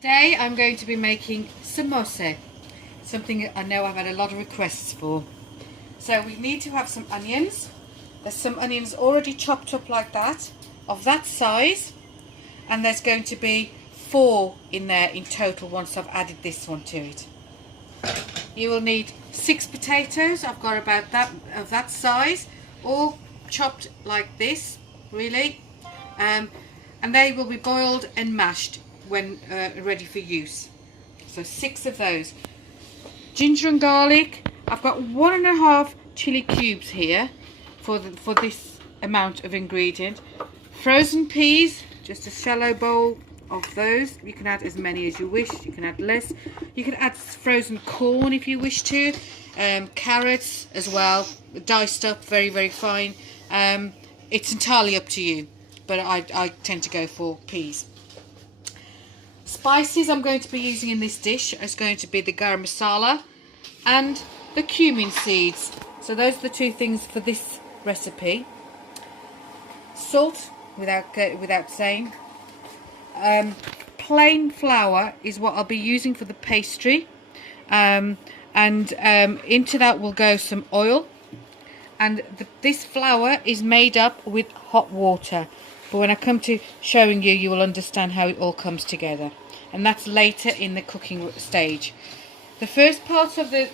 Today I'm going to be making samosa, something I know I've had a lot of requests for. So we need to have some onions. There's some onions already chopped up like that, of that size, and there's going to be 4 in there in total once I've added this one to it. You will need 6 potatoes. I've got about that of that size, all chopped like this, really, and they will be boiled and mashed when ready for use. So 6 of those. Ginger and garlic. I've got 1.5 chili cubes here for this amount of ingredient. Frozen peas, just a shallow bowl of those. You can add as many as you wish. You can add less. You can add frozen corn if you wish to. Carrots as well, diced up very fine. It's entirely up to you, but I tend to go for peas. Spices I'm going to be using in this dish is going to be the garam masala and the cumin seeds. So those are the 2 things for this recipe. Salt, without saying. Plain flour is what I'll be using for the pastry, and into that will go some oil, and this flour is made up with hot water. But when I come to showing you, you will understand how it all comes together, and that's later in the cooking stage. The first part of the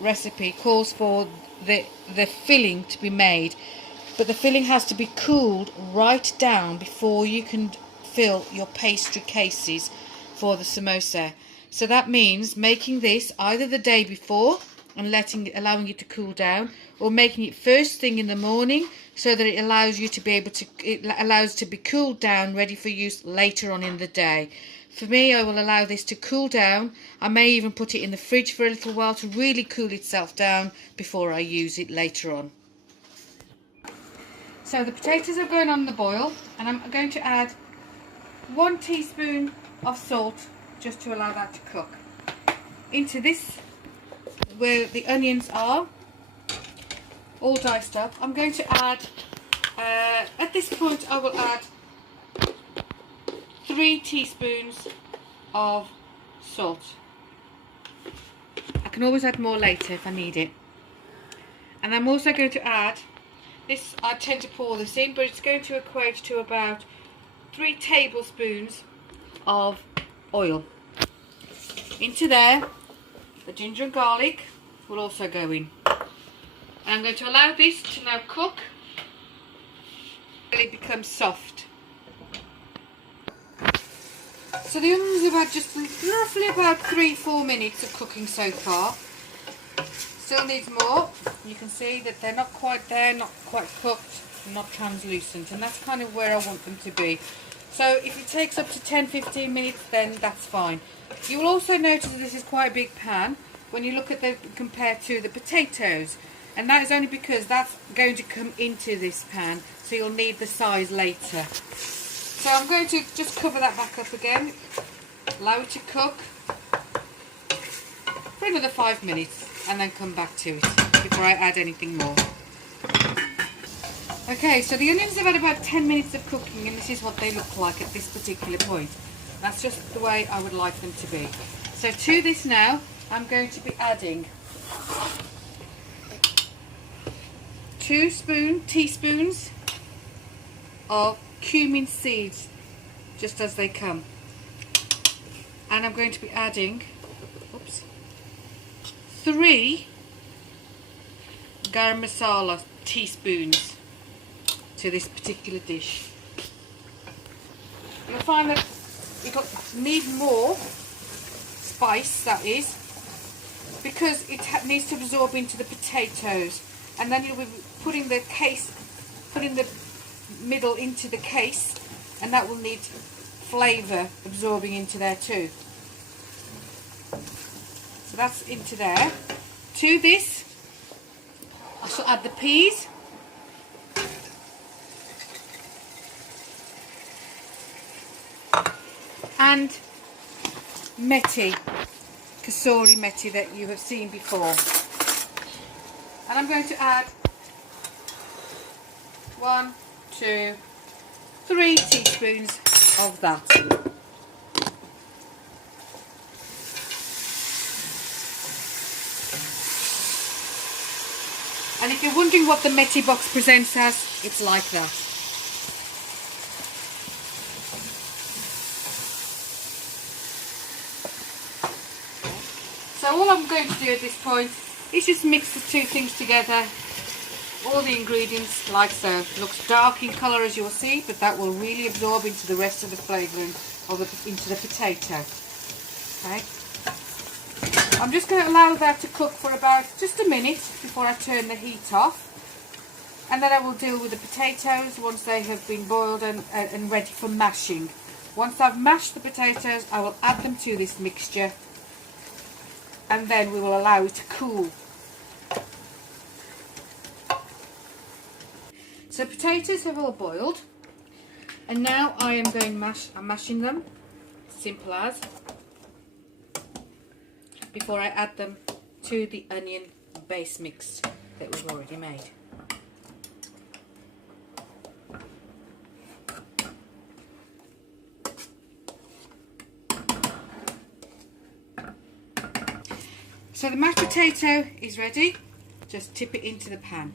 recipe calls for the filling to be made, but the filling has to be cooled right down before you can fill your pastry cases for the samosa. So that means making this either the day before and allowing it to cool down, or making it first thing in the morning so that it allows you to be able to to be cooled down, ready for use later on in the day. For me, I will allow this to cool down. I may even put it in the fridge for a little while to really cool itself down before I use it later on. So the potatoes are going on the boil, and I'm going to add 1 teaspoon of salt just to allow that to cook. Into this, where the onions are all diced up, I'm going to add, at this point I will add 3 teaspoons of salt. I can always add more later if I need it. And I'm also going to add this. I tend to pour this in, but it's going to equate to about 3 tablespoons of oil. Into there, the ginger and garlic will also go in. And I'm going to allow this to now cook until it becomes soft. So the onions are roughly about 3-4 minutes of cooking so far. Still needs more. You can see that they're not quite there, not quite cooked, not translucent, and that's kind of where I want them to be. So if it takes up to 10-15 minutes, then that's fine. You will also notice that this is quite a big pan when you look at compared to the potatoes, and that is only because that's going to come into this pan, so you'll need the size later. So I'm going to just cover that back up again, allow it to cook for another 5 minutes, and then come back to it before I add anything more. Okay, so the onions have had about 10 minutes of cooking, and this is what they look like at this particular point. That's just the way I would like them to be. So to this now, I'm going to be adding 2 teaspoons of cumin seeds, just as they come. And I'm going to be adding 3 garam masala teaspoons to this particular dish. You'll find that it'll need more spice, that is, because it needs to absorb into the potatoes, and then you'll be putting the middle into the case, and that will need flavour absorbing into there too. So that's into there. To this, I shall add the peas. And methi, kasuri methi that you have seen before. And I'm going to add 1, 2, 3 teaspoons of that. And if you're wondering what the Meti box presents as, it's like that. So all I'm going to do at this point is just mix the two things together. All the ingredients like so. It looks dark in colour as you'll see, but that will really absorb into the rest of the flavouring of into the potato. Okay. I'm just going to allow that to cook for about just a minute before I turn the heat off. And then I will deal with the potatoes once they have been boiled and ready for mashing. Once I've mashed the potatoes, I will add them to this mixture. And then we will allow it to cool. So potatoes have all boiled. And now I am I'm mashing them. Simple as. Before I add them to the onion base mix that we've already made. So the mashed potato is ready. Just tip it into the pan.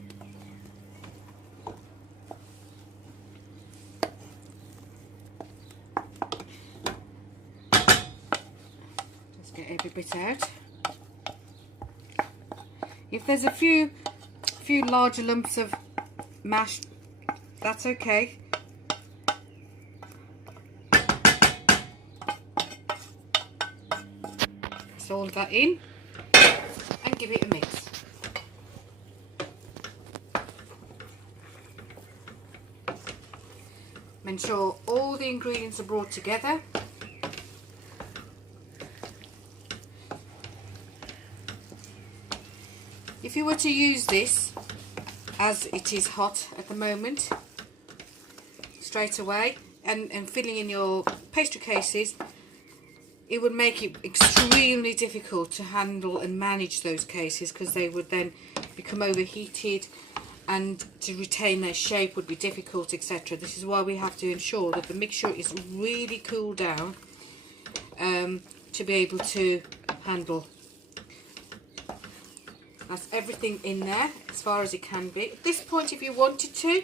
Just get every bit out. If there's a few larger lumps of mash, that's okay. Press all of that in and give it a mix. Make sure all the ingredients are brought together. If you were to use this as it is hot at the moment, straight away, and filling in your pastry cases, it would make it extremely difficult to handle and manage those cases, because they would then become overheated and to retain their shape would be difficult, etc. This is why we have to ensure that the mixture is really cooled down to be able to handle. That's everything in there as far as it can be. At this point, if you wanted to,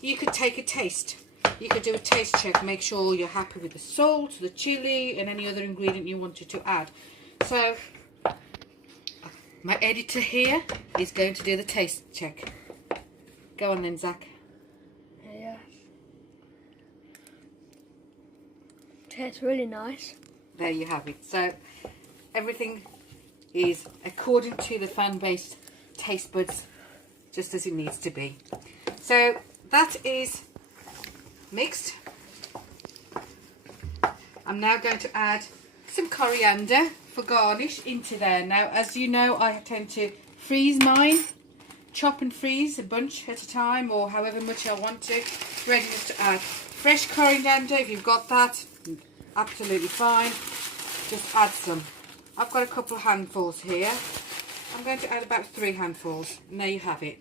you could take a taste. You could do a taste check, make sure you're happy with the salt, the chili and any other ingredient you wanted to add. So my editor here is going to do the taste check. Go on then, Zach. Yeah. Tastes really nice. There you have it. So everything is according to the fan-based taste buds, just as it needs to be. So that is mixed. I'm now going to add some coriander for garnish into there. Now, as you know, I tend to freeze mine, chop and freeze a bunch at a time, or however much I want to. Ready to add fresh coriander. If you've got that, absolutely fine. Just add some. I've got a couple of handfuls here. I'm going to add about 3 handfuls, and there you have it.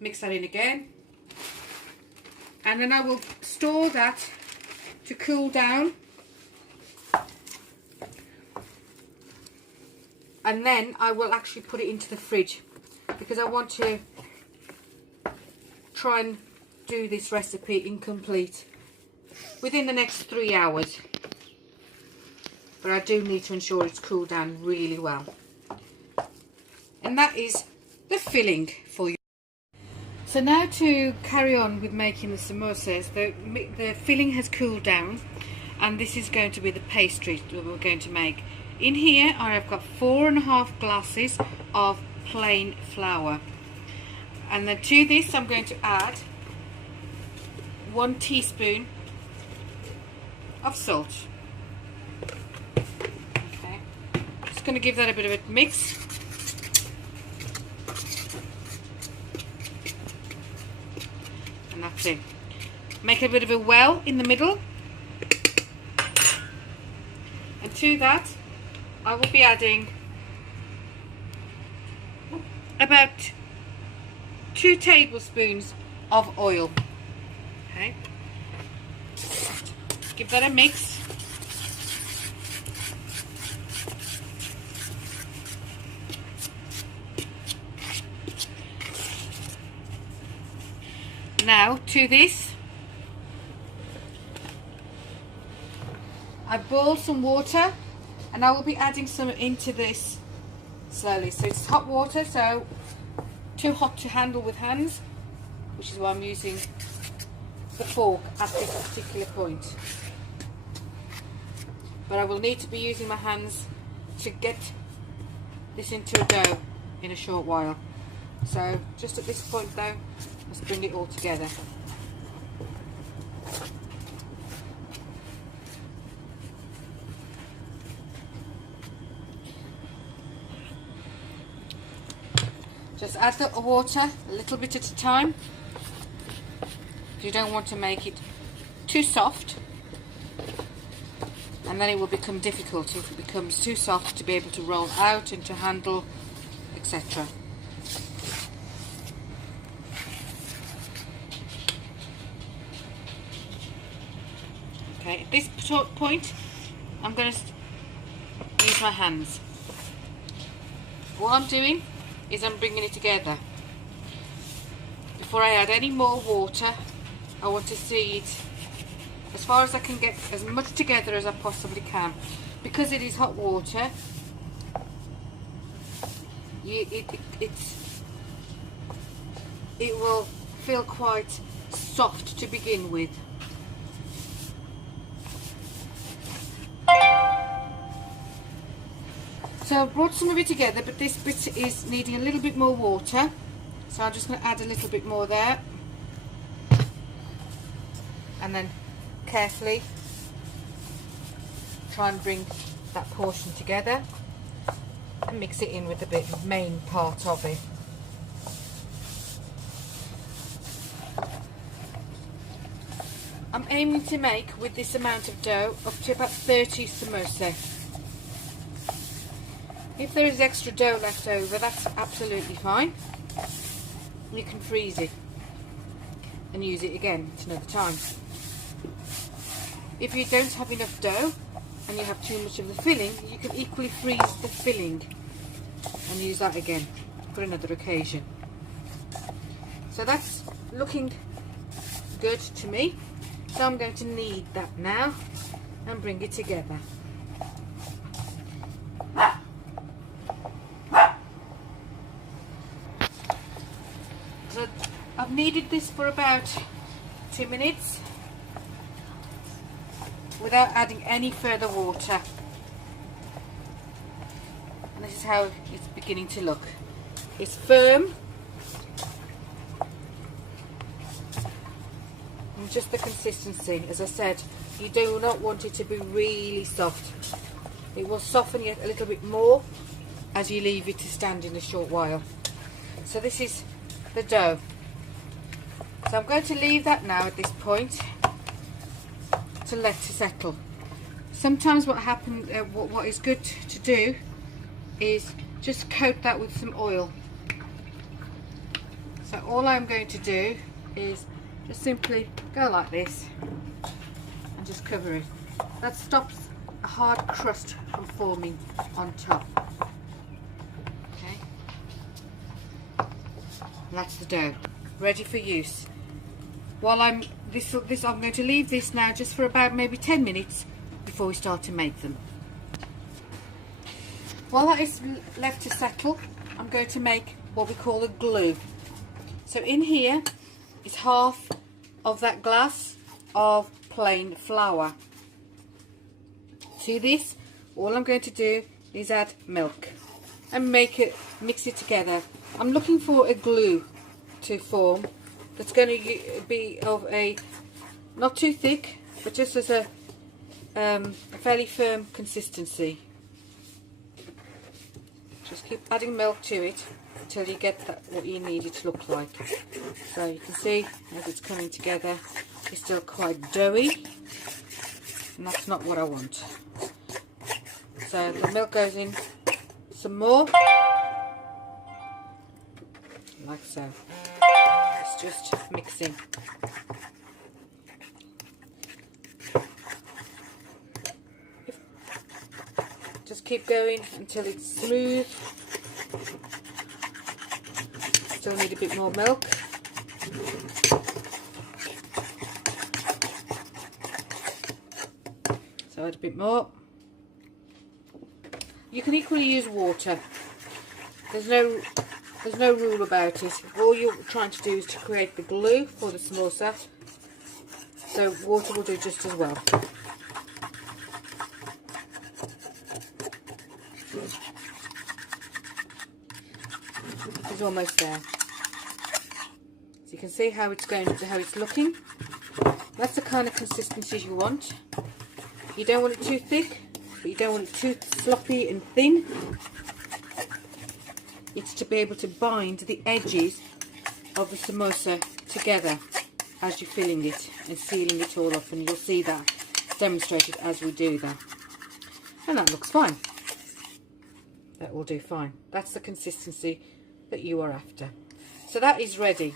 Mix that in again, and then I will store that to cool down, and then I will actually put it into the fridge, because I want to try and do this recipe incomplete within the next 3 hours. But I do need to ensure it's cooled down really well. And that is the filling for you. So now to carry on with making the samosas, the filling has cooled down, and this is going to be the pastry that we're going to make. In here I have got 4.5 glasses of plain flour. And then to this I'm going to add 1 teaspoon of salt. Going to give that a bit of a mix. And that's it. Make a bit of a well in the middle. And to that I will be adding about 2 tablespoons of oil. Okay. Give that a mix. Now to this, I boiled some water and I will be adding some into this slowly. So it's hot water, so too hot to handle with hands, which is why I'm using the fork at this particular point. But I will need to be using my hands to get this into a dough in a short while. So just at this point though, let's bring it all together. Just add the water a little bit at a time. You don't want to make it too soft, and then it will become difficult if it becomes too soft to be able to roll out and to handle, etc. Okay, at this point I'm going to use my hands. What I'm doing is I'm bringing it together. Before I add any more water, I want to see it as far as I can get as much together as I possibly can. Because it is hot water, it will feel quite soft to begin with. So I've brought some of it together, but this bit is needing a little bit more water, so I'm just going to add a little bit more there, and then carefully try and bring that portion together and mix it in with the main part of it. I'm aiming to make, with this amount of dough, up to about 30 samosa. If there is extra dough left over, that's absolutely fine. You can freeze it and use it again at another time. If you don't have enough dough and you have too much of the filling, you can equally freeze the filling and use that again for another occasion. So that's looking good to me. So I'm going to knead that now and bring it together. So I've kneaded this for about 2 minutes without adding any further water. And this is how it's beginning to look. It's firm and just the consistency. As I said, you do not want it to be really soft. It will soften yet a little bit more as you leave it to stand in a short while. So this is the dough. So I'm going to leave that now at this point to let it settle. Sometimes what is good to do is just coat that with some oil. So all I'm going to do is just simply go like this and just cover it. That stops a hard crust from forming on top. Okay, and that's the dough ready for use. While I'm going to leave this now just for about maybe 10 minutes before we start to make them. While that is left to settle, I'm going to make what we call a glue. So in here is half of that glass of plain flour. To this, all I'm going to do is add milk and mix it together. I'm looking for a glue to form that's going to be of a not too thick, but just as a fairly firm consistency. Just keep adding milk to it until you get what you need it to look like. So you can see as it's coming together, it's still quite doughy, and that's not what I want. So the milk goes in some more, like so. It's just mixing. Just keep going until it's smooth. Still need a bit more milk. So add a bit more. You can equally use water. There's no rule about it. All you're trying to do is to create the glue for the samosa. So water will do just as well. It's almost there. So you can see how it's looking. That's the kind of consistency you want. You don't want it too thick, but you don't want it too sloppy and thin. It's to be able to bind the edges of the samosa together as you're filling it and sealing it all up, and you'll see that demonstrated as we do that. And that looks fine. That will do fine. That's the consistency that you are after. So that is ready.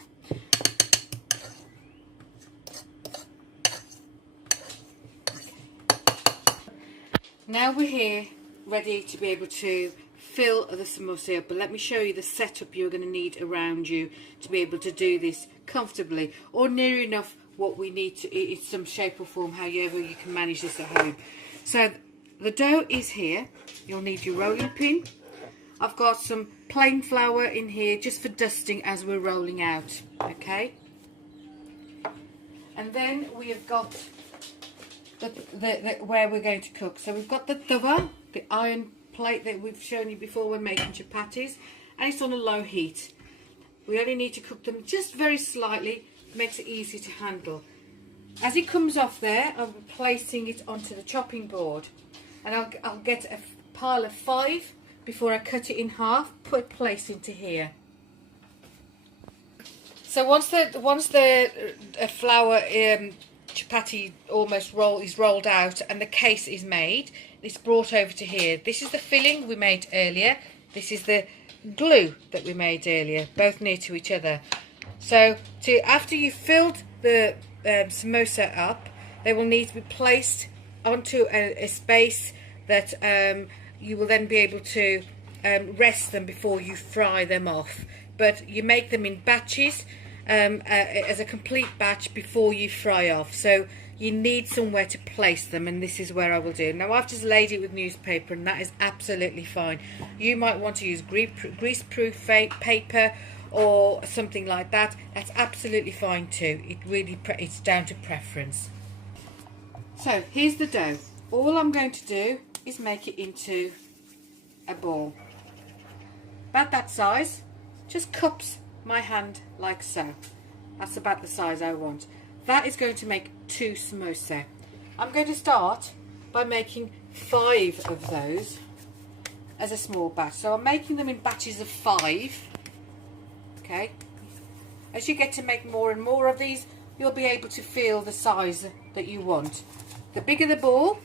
Now we're here ready to be able to fill the samosa up, but let me show you the setup you're going to need around you to be able to do this comfortably, or near enough what we need to in some shape or form, however you can manage this at home. So the dough is here. You'll need your rolling pin. I've got some plain flour in here just for dusting as we're rolling out, okay? And then we have got the where we're going to cook. So we've got the tawa, the iron plate that we've shown you before when making chapatis, and it's on a low heat. We only need to cook them just very slightly, makes it easy to handle. As it comes off there, I'll be placing it onto the chopping board, and I'll get a pile of 5 before I cut it in half, place into here. So once the flour chapati almost is rolled out and the case is made, it's brought over to here. This is the filling we made earlier. This is the glue that we made earlier, both near to each other. So after you've filled the samosa up, they will need to be placed onto a space that you will then be able to rest them before you fry them off. But you make them in batches, as a complete batch before you fry off. So you need somewhere to place them, and this is where I will do. Now I've just laid it with newspaper, and that is absolutely fine. You might want to use grease-proof paper or something like that. That's absolutely fine too. It's down to preference. So here's the dough. All I'm going to do is make it into a ball about that size, just cups my hand like so. That's about the size I want. That is going to make 2 samosa. I'm going to start by making 5 of those as a small batch. So I'm making them in batches of 5. Okay. As you get to make more and more of these, you'll be able to feel the size that you want. The bigger the ball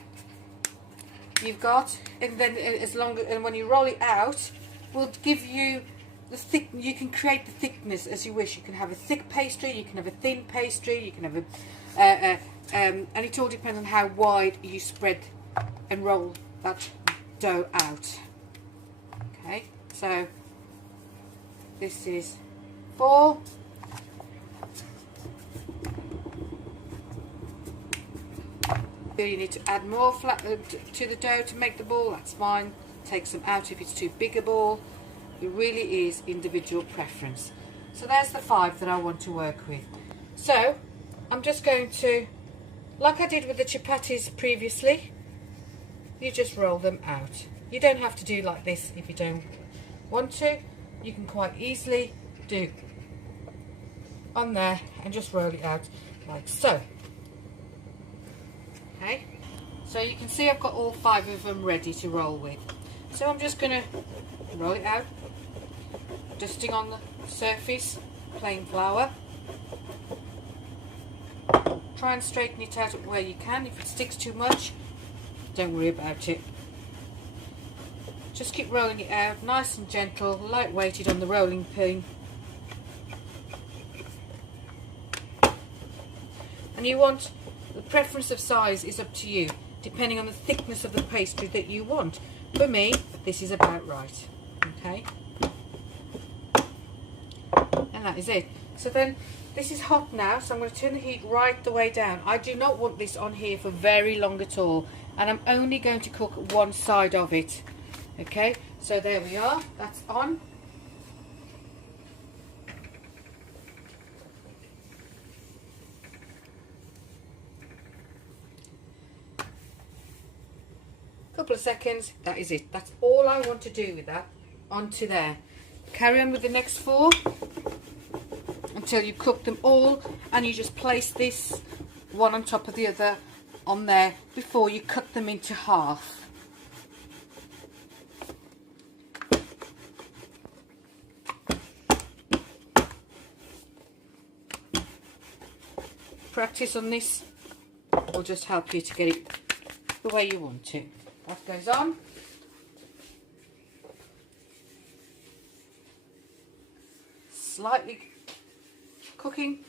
you've got, and then and when you roll it out, will give you the thick. You can create the thickness as you wish. You can have a thick pastry, you can have a thin pastry, you can have a and it all depends on how wide you spread and roll that dough out. Okay, so this is 4. You need to add more to the dough to make the ball. That's fine. Take some out if it's too big a ball. It really is individual preference. So there's the 5 that I want to work with. So I'm just going to, like I did with the chapatis previously, you just roll them out. You don't have to do like this if you don't want to. You can quite easily do on there and just roll it out like so. Okay, so you can see I've got all 5 of them ready to roll with. So I'm just going to roll it out, dusting on the surface, plain flour. Try and straighten it out where you can. If it sticks too much, don't worry about it. Just keep rolling it out, nice and gentle, light weighted on the rolling pin. And you want, the preference of size is up to you, depending on the thickness of the pastry that you want. For me, this is about right. Okay, and that is it. So then this is hot now, so I'm going to turn the heat right the way down. I do not want this on here for very long at all. and I'm only going to cook one side of it. Okay, so there we are, that's on. Couple of seconds, that is it. That's all I want to do with that. Onto there. Carry on with the next 4 until you cook them all, and you just place this one on top of the other on there before you cut them into half. Practice on this will just help you to get it the way you want it. That goes on. Slightly cooking,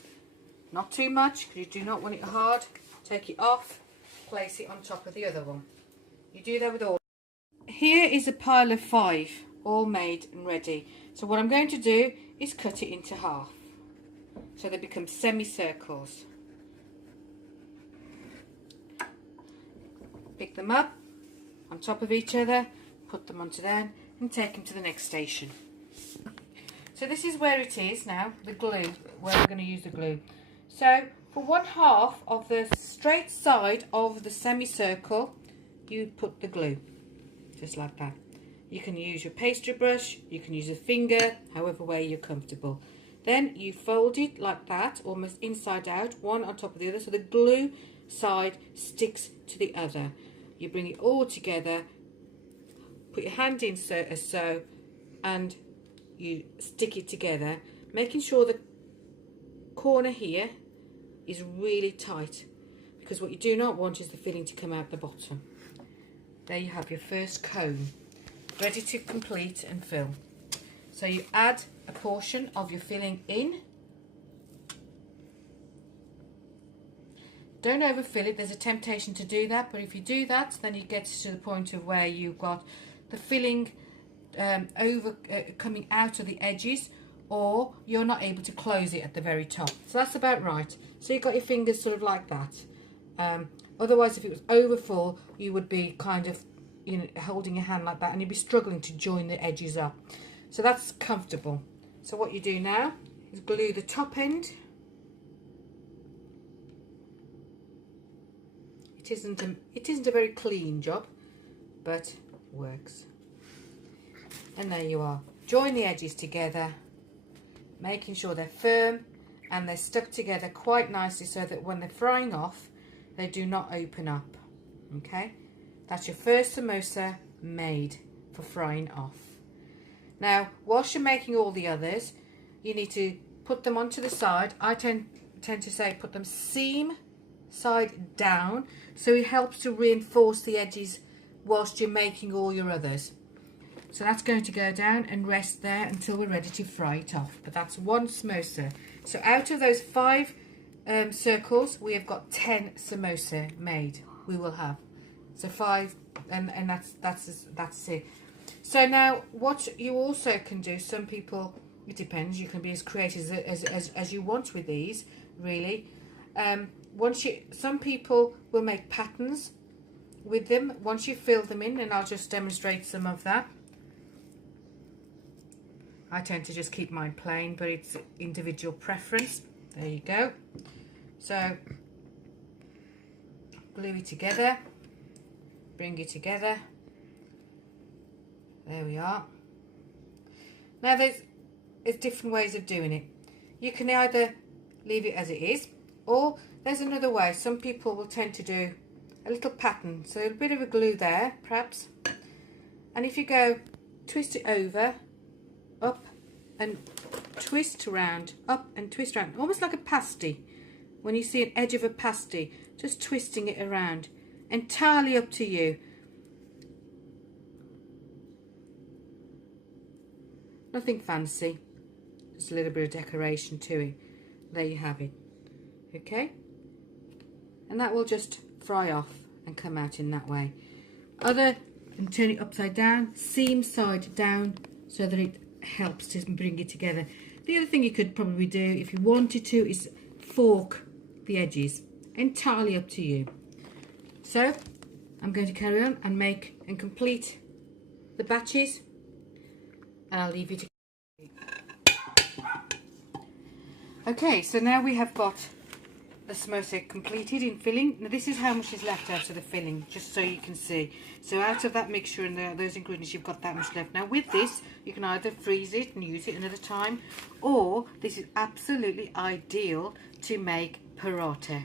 not too much, because you do not want it hard. Take it off, place it on top of the other one. You do that with all. Here is a pile of 5, all made and ready. So what I'm going to do is cut it into half, so they become semicircles. Pick them up on top of each other, put them onto there, and take them to the next station. So this is where it is now, the glue, where we're going to use the glue. So for 1/2 of the straight side of the semicircle, you put the glue, just like that. You can use your pastry brush, you can use a finger, however way you're comfortable. Then you fold it like that, almost inside out, one on top of the other, so the glue side sticks to the other. You bring it all together, put your hand in so, and you stick it together, making sure the corner here is really tight, because what you do not want is the filling to come out the bottom. There you have your first cone, ready to complete and fill. So you add a portion of your filling in. Don't overfill it, there's a temptation to do that, but if you do that, then you get to the point of where you've got the filling coming out of the edges, or you're not able to close it at the very top. So that's about right. So you've got your fingers sort of like that. Otherwise, if it was over full, you would be kind of, you know, holding your hand like that, and you'd be struggling to join the edges up. So that's comfortable. So what you do now is glue the top end. It isn't a very clean job, but works. And there you are. Join the edges together, making sure they're firm and they're stuck together quite nicely, so that when they're frying off, they do not open up. Okay, that's your first samosa made for frying off. Now, whilst you're making all the others, you need to put them onto the side. I tend to say put them seam side down, so it helps to reinforce the edges whilst you're making all your others. So that's going to go down and rest there until we're ready to fry it off. But that's one samosa. So out of those 5 circles, we have got 10 samosa made. We will have. So 5, and that's it. So now, what you also can do, some people, it depends, you can be as creative as you want with these, really. Some people will make patterns with them once you fill them in, and I'll just demonstrate some of that. I tend to just keep mine plain, but it's individual preference. There you go. So glue it together, bring it together. There we are. Now there's different ways of doing it. You can either leave it as it is, or there's another way. Some people will tend to do a little pattern, so a bit of a glue there perhaps, and if you go twist it over, up and twist around, up and twist around, almost like a pasty. When you see an edge of a pasty, just twisting it around, entirely up to you. Nothing fancy, just a little bit of decoration to it. There you have it. Okay, and that will just fry off and come out in that way. And turn it upside down, seam side down, so that it helps to bring it together. The other thing you could probably do, if you wanted to, is fork the edges. Entirely up to you. So I'm going to carry on and make and complete the batches, and I'll leave you to. Okay, so now we have got the samosa completed in filling. Now this is how much is left out of the filling, just so you can see. So out of that mixture and those ingredients, you've got that much left. Now with this, you can either freeze it and use it another time, or this is absolutely ideal to make paratha,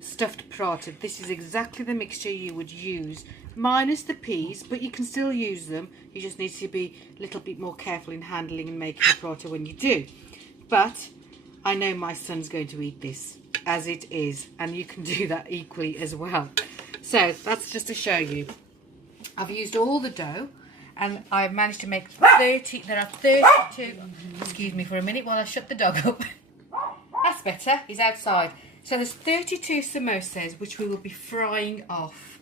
stuffed paratha. This is exactly the mixture you would use, minus the peas, but you can still use them. You just need to be a little bit more careful in handling and making the paratha when you do. But I know my son's going to eat this as it is, and you can do that equally as well. So that's just to show you. I've used all the dough, and I've managed to make 30. There are 32. Excuse me for a minute while I shut the dog up. That's better. He's outside. So there's 32 samosas which we will be frying off.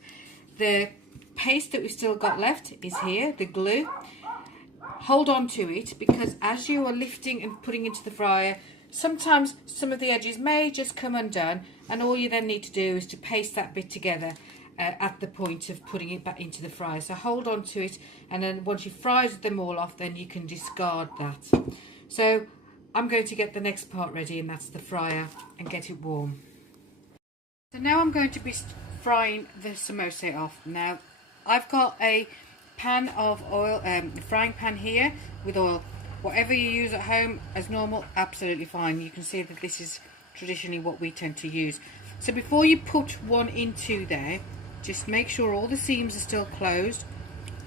The paste that we've still got left is here, the glue. Hold on to it, because as you are lifting and putting into the fryer, sometimes some of the edges may just come undone, and all you then need to do is to paste that bit together at the point of putting it back into the fryer. So hold on to it, and then once you've fried them all off, then you can discard that. So I'm going to get the next part ready, and that's the fryer, and get it warm. So now I'm going to be frying the samosa off. Now I've got a pan of oil, frying pan here with oil. Whatever you use at home as normal, absolutely fine. You can see that this is traditionally what we tend to use. So before you put one into there, just make sure all the seams are still closed.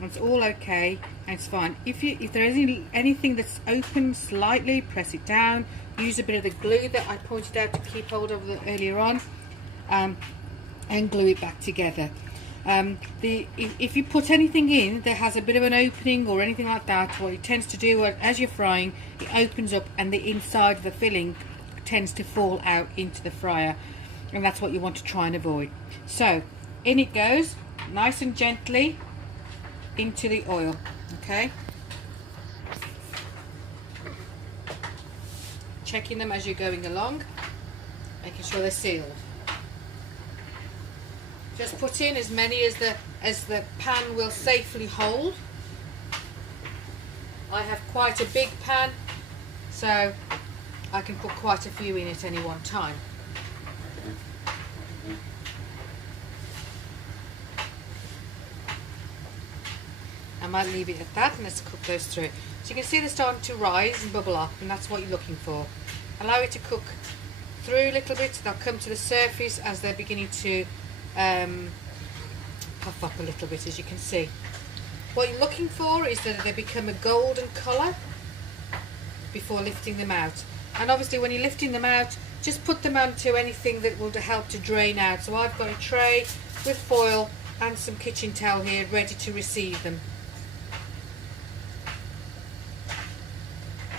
It's all okay, and it's fine. If there is anything that's open slightly, press it down. Use a bit of the glue that I pointed out to keep hold of earlier on, and glue it back together. If you put anything in that has a bit of an opening or anything like that, what it tends to do as you're frying, it opens up and the inside of the filling tends to fall out into the fryer, and that's what you want to try and avoid. So in it goes, nice and gently into the oil. Okay, checking them as you're going along, making sure they're sealed. Just put in as many as the pan will safely hold. I have quite a big pan, so I can put quite a few in at any one time. I might leave it at that, and let's cook those through. So you can see they're starting to rise and bubble up, and that's what you're looking for. Allow it to cook through a little bit. They'll come to the surface as they're beginning to puff up a little bit, as you can see. What you're looking for is that they become a golden colour before lifting them out. And obviously when you're lifting them out, just put them onto anything that will help to drain out. So I've got a tray with foil and some kitchen towel here ready to receive them.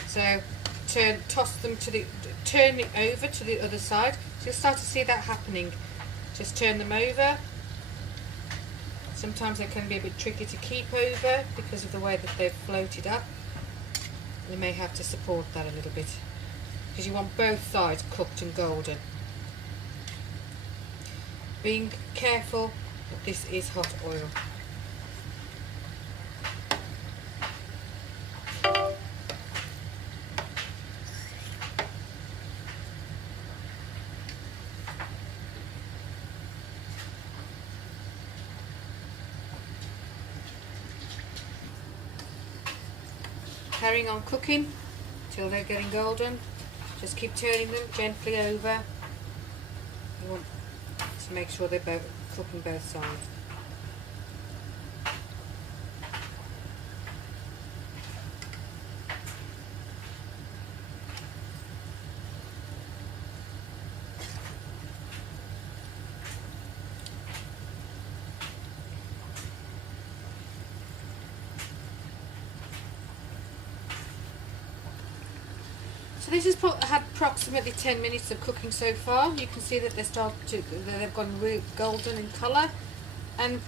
So toss them turn it over to the other side. So you'll start to see that happening. Just turn them over. Sometimes they can be a bit tricky to keep over because of the way that they've floated up. You may have to support that a little bit, because you want both sides cooked and golden. Being careful that this is hot oil. Carrying on cooking till they're getting golden. Just keep turning them gently over. You want to make sure they're both cooking both sides. So this has had approximately 10 minutes of cooking so far. You can see that they've gone really golden in colour, and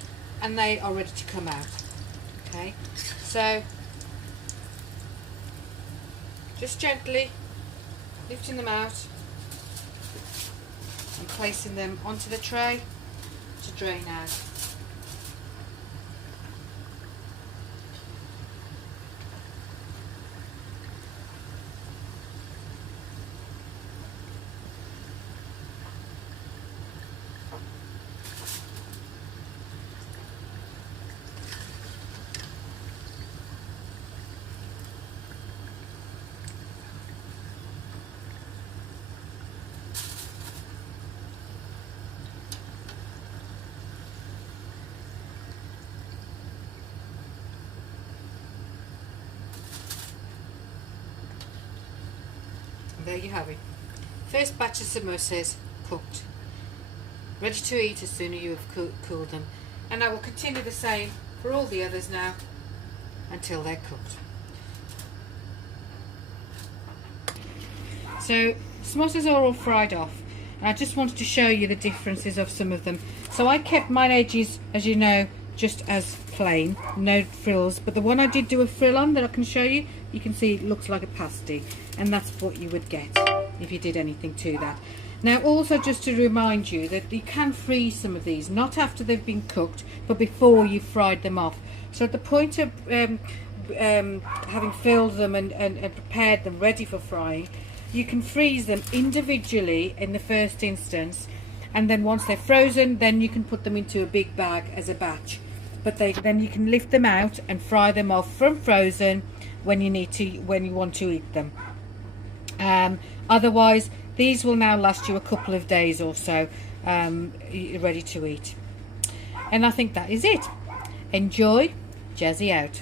they are ready to come out. Okay, so just gently lifting them out and placing them onto the tray to drain out. there you have it. First batch of samosas cooked, ready to eat as soon as you have cooled them. And I will continue the same for all the others now until they're cooked. So samosas are all fried off, and I just wanted to show you the differences of some of them. So I kept my edges, as you know, just as plain, no frills, but the one I did do a frill on that I can show you, you can see it looks like a pasty, and that's what you would get if you did anything to that. Now also, just to remind you that you can freeze some of these, not after they've been cooked, but before you've fried them off. So at the point of having filled them and prepared them ready for frying, you can freeze them individually in the first instance, and then once they're frozen, then you can put them into a big bag as a batch. But then you can lift them out and fry them off from frozen when you want to eat them. Otherwise, these will now last you a couple of days or so, ready to eat. And I think that is it. Enjoy. Jazzy out.